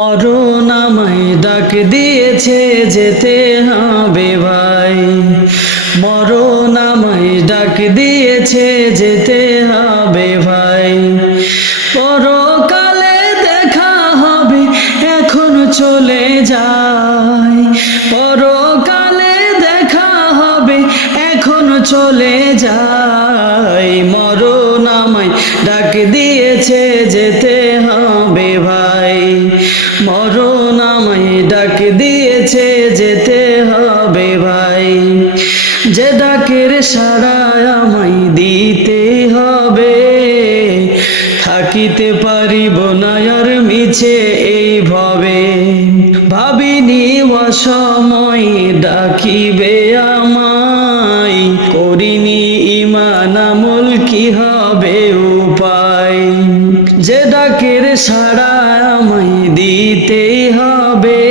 মরণ আমায় ডাক দিয়েছে যেতে হবে ভাই, মরণ আমায় ডাক দিয়েছে যেতে হবে ভাই। পরকালে দেখা হবে এখন চলে যাই, পরকালে দেখা হবে এখন চলে যাই। মরণ আমায় ডাক দিয়েছে যেতে হবে ভাই, মরণ আমায় ডাক দিয়েছে যেতে হবে ভাই। যে ডাকের সাড়া আমায় দিতে হবে, থাকিতে পারিব না আর মিছে এই ভবে। ভাবিনি অসময় ডাকিবে আমায়, করিনি ঈমান আমল কি হবে উপায়। যে ডাকের সাড়া আমায় দিতে হবে,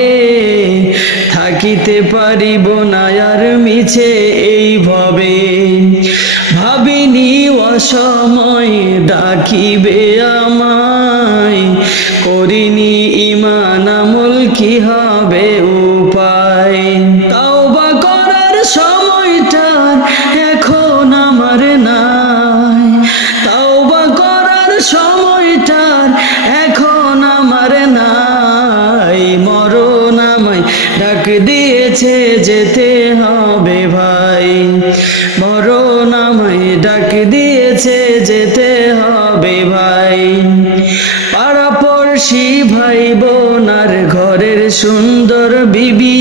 থাকিতে পারিব না আর মিছে এই ভবে। ভাবিনি অসময় ডাকিবে আমায়, করিনি ঈমান আমল কি হবে উপায়। তাওবা করার সময়টা এখন আমার নাই, তাওবা করার সময়টা এখন আমার নাই। মরণ আমায় ডাক দিয়েছে যেতে হবে ভাই, মরণ আমায় ডাক দিয়েছে যেতে হবে ভাই। পাড়াপড়শি ভাই বোন আর ঘরের সুন্দর বিবি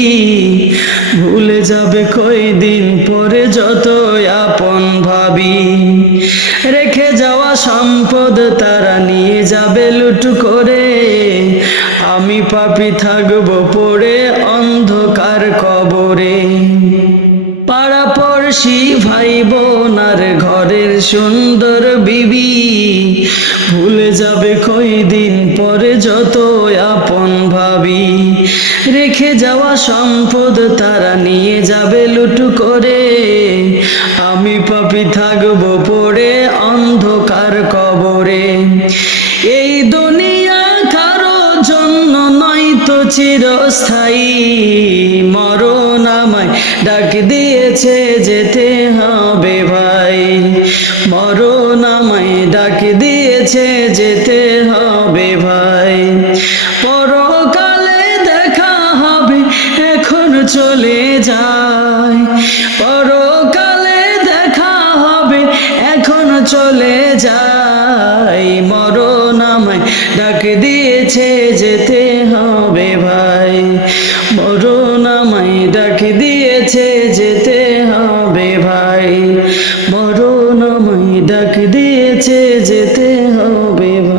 ভুলে যাবে কয়দিন পরে যত আপন ভাবি। রেখে যাওয়া সম্পদ তারা নিয়ে যাবে লুট করে, আমি পাপী থাকবো পড়ে অন্ধকার কবরে। পাড়াপড়শি ভাই বোন আর ঘরের সুন্দর বিবি ভুলে যাবে কয়দিন পরে যত আপন ভাবি। রেখে যাওয়া সম্পদ তারা নিয়ে যাবে লুট করে, আমি পাপী থাকবো পড়ে অন্ধকার কবরে। এই দুনিয়া কারো জন্য নয়তো চিরস্থায়ী, মরণ আমায় ডাক দিয়েছে যেতে হবে ভাই, মরণ আমায় ডাক দিয়েছে যেতে হবে ভাই। পরকালে দেখা হবে এখন চলে যাই, পরকালে দেখা হবে এখন চলে যাই। মরণ আমায় ডাক দিয়েছে যেতে হবে ভাই, মরণ আমায় ডাক দিয়েছে যেতে হবে ভাই, মরণ আমায় ডাক দিয়েছে যেতে হবে ভাই।